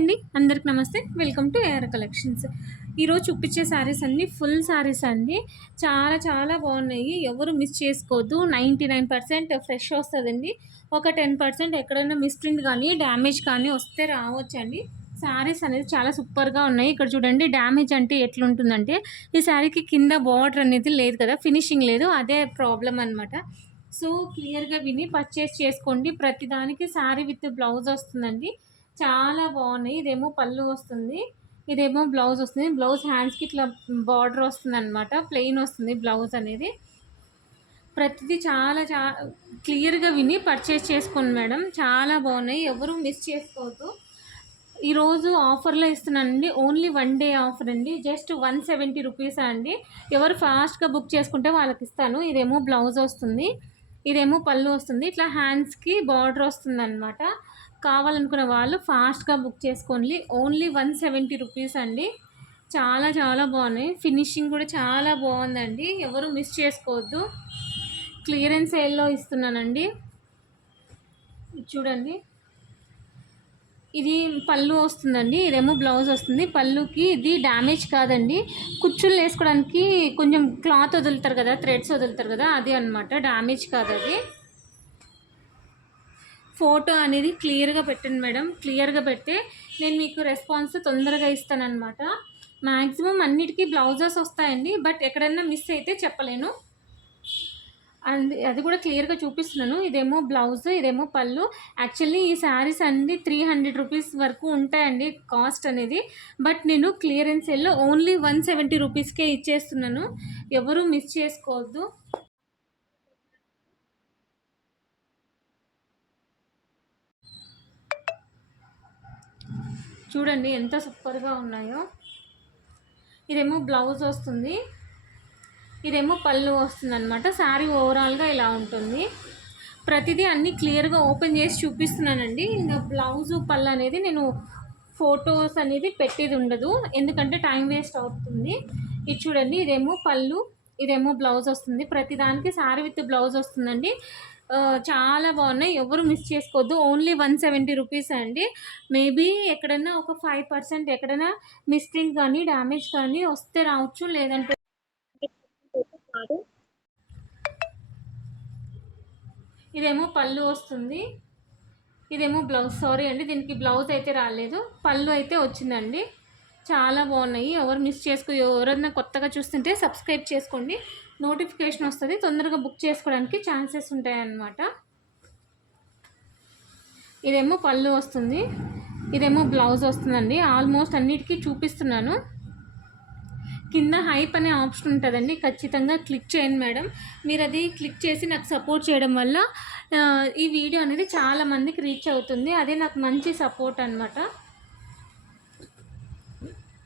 అండి, అందరికి నమస్తే. Welcome to AR collections. ఈరోజు చూపించే శారీస్ అన్నీ ఫుల్ శారీస్ అండి. చాలా చాలా బాగున్నాయి, ఎవరు మిస్ చేసుకోవద్దు. 99% ఫ్రెష్ వస్తుందండి. ఒక 10% ఎక్కడైనా మిస్ప్రింట్ కానీ డ్యామేజ్ కానీ వస్తే రావచ్చండి. శారీస్ అనేది చాలా సూపర్గా ఉన్నాయి. ఇక్కడ చూడండి, డ్యామేజ్ అంటే ఎట్లుంటుందంటే ఈ శారీకి కింద బార్డర్ అనేది లేదు కదా, ఫినిషింగ్ లేదు, అదే ప్రాబ్లం అనమాట. సో క్లియర్గా విని పర్చేస్ చేసుకోండి. ప్రతిదానికి శారీ విత్ బ్లౌజ్ వస్తుందండి. చాలా బాగున్నాయి. ఇదేమో పళ్ళు వస్తుంది, ఇదేమో బ్లౌజ్ వస్తుంది. బ్లౌజ్ హ్యాండ్స్కి ఇట్లా బార్డర్ వస్తుంది అనమాట, ప్లెయిన్ వస్తుంది బ్లౌజ్ అనేది. ప్రతిదీ చాలా క్లియర్గా విని పర్చేస్ చేసుకోండి మేడం. చాలా బాగున్నాయి, ఎవరు మిస్ చేసుకోవద్దు. ఈరోజు ఆఫర్లో ఇస్తున్నానండి, ఓన్లీ 1 డే ఆఫర్ అండి. జస్ట్ 170 రూపీస్ అండి. ఎవరు ఫాస్ట్గా బుక్ చేసుకుంటే వాళ్ళకి ఇస్తాను. ఇదేమో బ్లౌజ్ వస్తుంది, ఇదేమో పళ్ళు వస్తుంది, ఇట్లా హ్యాండ్స్కి బార్డర్ వస్తుంది అనమాట. కావాలనుకున్న వాళ్ళు ఫాస్ట్గా బుక్ చేసుకోండి. ఓన్లీ 170 రూపీస్ అండి. చాలా చాలా బాగున్నాయి, ఫినిషింగ్ కూడా చాలా బాగుందండి. ఎవరు మిస్ చేసుకోవద్దు. క్లియరెన్స్ సేల్లో ఇస్తున్నానండి. చూడండి, ఇది పళ్ళు వస్తుందండి, ఇదేమో బ్లౌజ్ వస్తుంది. పళ్ళుకి ఇది డ్యామేజ్ కాదండి, కుచ్చులు వేసుకోవడానికి కొంచెం క్లాత్ వదులుతారు కదా, థ్రెడ్స్ వదులుతారు కదా, అది అనమాట, డ్యామేజ్ కాదు అది. ఫోటో అనేది క్లియర్గా పెట్టండి మేడం. క్లియర్గా పెడితే నేను మీకు రెస్పాన్స్ తొందరగా ఇస్తానన్నమాట. మ్యాక్సిమం అన్నిటికీ బ్లౌజెస్ వస్తాయండి, బట్ ఎక్కడైనా మిస్ అయితే చెప్పలేను. అండ్ అది కూడా క్లియర్గా చూపిస్తున్నాను. ఇదేమో బ్లౌజ్, ఇదేమో పళ్ళు. యాక్చువల్లీ ఈ శారీస్ అన్ని 300 రూపీస్ వరకు ఉంటాయండి కాస్ట్ అనేది, బట్ నేను క్లియరెన్స్ సేల్లో ఓన్లీ 170 రూపీస్కే ఇచ్చేస్తున్నాను. ఎవరు మిస్ చేసుకోవద్దు. చూడండి ఎంత సూపర్గా ఉన్నాయో. ఇదేమో బ్లౌజ్ వస్తుంది, ఇదేమో పళ్ళు వస్తుంది అనమాట. శారీ ఓవరాల్గా ఇలా ఉంటుంది. ప్రతిదీ అన్నీ క్లియర్గా ఓపెన్ చేసి చూపిస్తున్నానండి. ఇంకా బ్లౌజు పళ్ళు అనేది నేను ఫొటోస్ అనేది పెట్టేది ఉండదు, ఎందుకంటే టైం వేస్ట్ అవుతుంది. ఇది చూడండి, ఇదేమో పళ్ళు, ఇదేమో బ్లౌజ్ వస్తుంది. ప్రతిదానికి శారీ విత్ బ్లౌజ్ వస్తుందండి. చాలా బాగున్నాయి, ఎవరు మిస్ చేసుకోవద్దు. ఓన్లీ 170 రూపీస్ అండి. మేబీ ఎక్కడైనా ఒక 5% ఎక్కడైనా మిస్ప్రింట్ కానీ డ్యామేజ్ కానీ వస్తే రావచ్చు, లేదంటే ఇదేమో పళ్ళు వస్తుంది, ఇదేమో బ్లౌజ్. సారీ అండి, దీనికి బ్లౌజ్ అయితే రాలేదు, పళ్ళు అయితే వచ్చిందండి. చాలా బాగున్నాయి, ఎవరు మిస్ చేసుకో. ఎవరైనా కొత్తగా చూస్తుంటే సబ్స్క్రైబ్ చేసుకోండి, నోటిఫికేషన్ వస్తుంది, తొందరగా బుక్ చేసుకోవడానికి ఛాన్సెస్ ఉంటాయన్నమాట. ఇదేమో పళ్ళు వస్తుంది, ఇదేమో బ్లౌజ్ వస్తుందండి. ఆల్మోస్ట్ అన్నిటికీ చూపిస్తున్నాను. కింద హైప్ అనే ఆప్షన్ ఉంటుందండి, ఖచ్చితంగా క్లిక్ చేయండి మేడం. మీరు అది క్లిక్ చేసి నాకు సపోర్ట్ చేయడం వల్ల ఈ వీడియో అనేది చాలా మందికి రీచ్ అవుతుంది, అదే నాకు మంచి సపోర్ట్ అనమాట.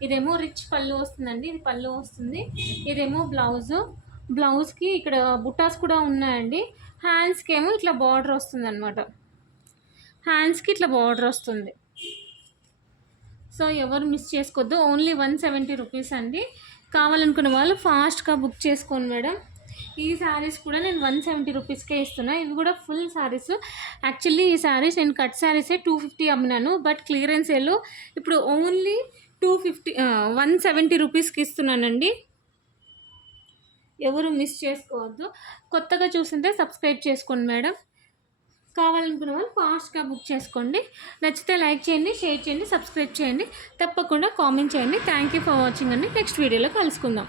ఇదేమో రిచ్ పళ్ళు వస్తుందండి, ఇది పళ్ళు వస్తుంది. ఇదేమో బ్లౌజు, బ్లౌజ్కి ఇక్కడ బుట్టాస్ కూడా ఉన్నాయండి. హ్యాండ్స్కి ఏమో ఇట్లా బార్డర్ వస్తుంది అనమాట, హ్యాండ్స్కి ఇట్లా బార్డర్ వస్తుంది. సో ఎవరు మిస్ చేసుకోవద్దు. ఓన్లీ 170 రూపీస్ అండి. కావాలనుకున్న వాళ్ళు ఫాస్ట్గా బుక్ చేసుకోండి మేడం. ఈ శారీస్ కూడా నేను 170 రూపీస్కే ఇస్తున్నా. ఇవి కూడా ఫుల్ శారీస్. యాక్చువల్లీ ఈ శారీస్ నేను కట్ శారీసే 250 అమ్మినాను, బట్ క్లియరెన్స్ సేల్లో ఇప్పుడు ఓన్లీ 170 రూపీస్కి ఇస్తున్నానండి. ఎవరు మిస్ చేసుకోవద్దు. కొత్తగా చూస్తుంటే సబ్స్క్రైబ్ చేసుకోండి మేడం. కావాలనుకున్న వాళ్ళు ఫాస్ట్గా బుక్ చేసుకోండి. నచ్చితే లైక్ చేయండి, షేర్ చేయండి, సబ్స్క్రైబ్ చేయండి, తప్పకుండా కామెంట్ చేయండి. థ్యాంక్ యూ ఫర్ వాచింగ్ అండి. నెక్స్ట్ వీడియోలో కలుసుకుందాం.